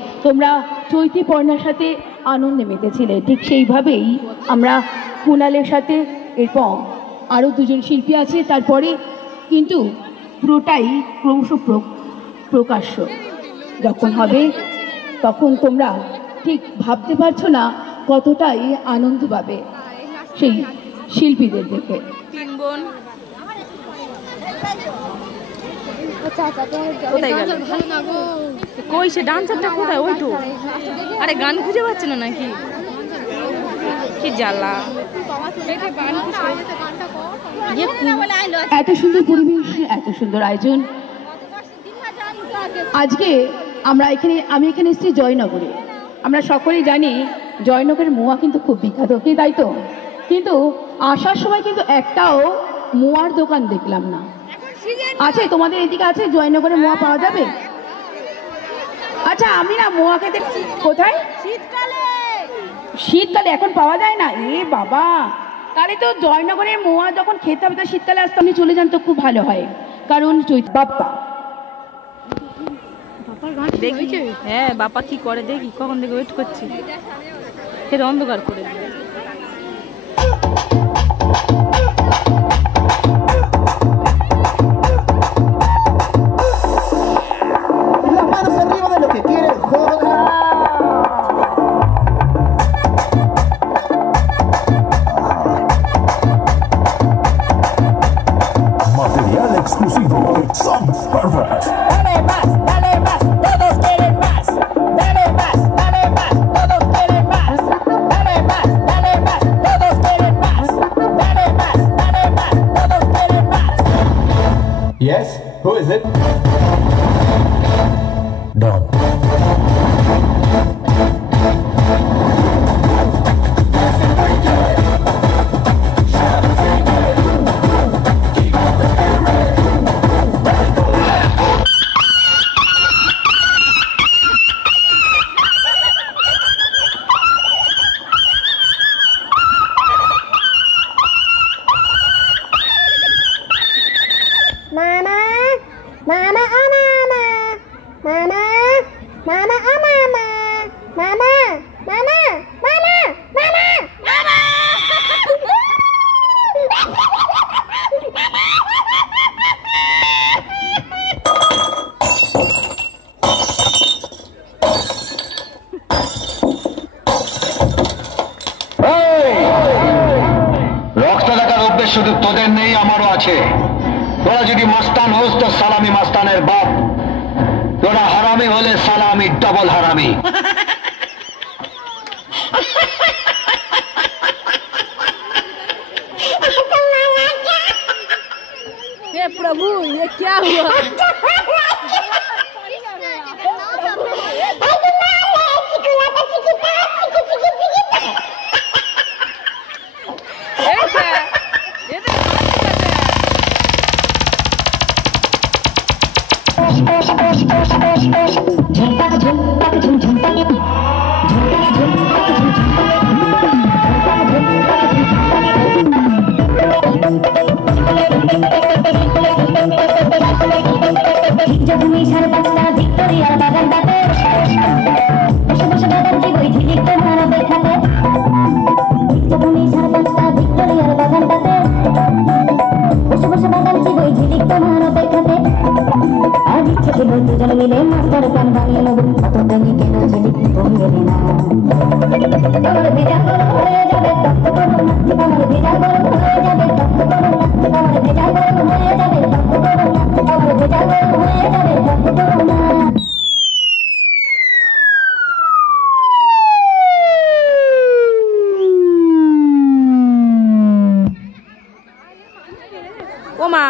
তোমরা চৈতিপর্ণার সাথে আনন্দে মেতেছিলে, ঠিক সেইভাবেই আমরা কুণালের সাথে এরপর আরও দুজন শিল্পী আছে, তারপরে কিন্তু পুরোটাই ক্রমশ প্রকাশ্য যখন হবে তখন তোমরা ঠিক ভাবতে পারছো না কতটাই আনন্দ পাবে সেই শিল্পীদের দেখে। কই সে ডান্সারটা কোথায়? ওই তো। আরে গান খুঁজে পাচ্ছে না নাকি? কি জ্বালা। এত সুন্দর পরিবেশ, এত সুন্দর আয়োজন। আজকে আমি এখানে এসেছি জয়নগরে। আমরা সকলেই জানি জয়নগরের মোয়া কিন্তু খুব বিখ্যাত, কি তাই তো? কিন্তু আসার সময় কিন্তু একটাও মোয়ার দোকান দেখলাম না। আছে তোমাদের এদিকে? আছে জয়নগরে মোয়া পাওয়া যাবে? আচ্ছা, আমি না মোয়া খেতে। কোথায়? শীতকালে এখন পাওয়া যায় না? এ বাবা, তাহলে তো জয়নগরের মোয়া যখন খেতে হবে তো শীতকালে আসতে আপনি চলে যান তো খুব ভালো হয়, কারণ বাপ্পা। দেখি হ্যাঁ বাপা কি করে দেখি, কখন থেকে ওয়েট করছি, ফের অন্ধকার করে দিই। Material exclusivo, Songs Perfect. Dale más, todos quieren más. Dale más, todos quieren más. Dale más, todos quieren más. Dale más, todos quieren más. Yes, who is it? Don. Mama, mama, oh mama, mama, mama, oh mama, mama, mama, mama, mama, mama. রক্ত দেখার অভ্যেস শুধু তোদের নেই, আমারও আছে। তোরা যদি মাস্তান হোস তো সালামি মাস্তানের বাপ, তোরা হারামি হলে সালামি ডবল হারামি। हे प्रभु, ये क्या हुआ? ভিক্টোরিয়ার বাগানটাতে বসে বসে বাগানটি বইটি লিখতে ভালো দেখাতে। যখন এই সাড়ে পাঁচটা ভিক্টোরিয়ার বাগানটাতে বসে বসে বাগানটি বইটি লিখতে ভালো দেখাতে। আর থেকে বই দুজন মিলে মাস্টার গান বানিয়ে নেব, অত প্রেমী কেন ছিলি তুমি গেলি না। তোমার ভেজা গরম হয়ে যাবে তপ্ত করো না, তোমার ভেজা গরম হয়ে যাবে তপ্ত করো না, তোমার ভেজা গরম হয়ে যাবে তপ্ত করো না, তোমার ভেজা গরম হয়ে যাবে তপ্ত করো না। ও মা